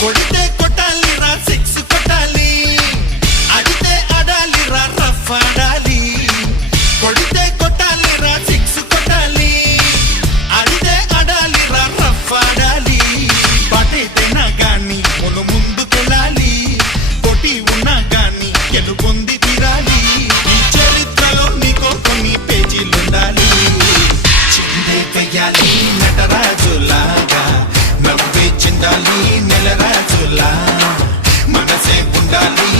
కొడితే కొట్టాలిరా సిక్స్ కొట్టాలి, అడితే ఆడాలిరా రఫ్ ఆడాలి. కొడితే కొట్టాలిరా సిక్స్ కొట్టాలి, అడితే ఆడాలిరా రఫ్ ఆడాలి. పటేదైనా గాని మును ముందుకెళ్ళాలి, కొట్టి ఉన్నా గాని గెలుపొంది తీరాలి. ఈ చరిత్రలో నీకో కొన్ని పేజీలుండాలి. చిందే వెయ్యాలి నటరాజులాగా, నవ్వే చిందాలి నెలరాజులా, మనసే ఉండాలి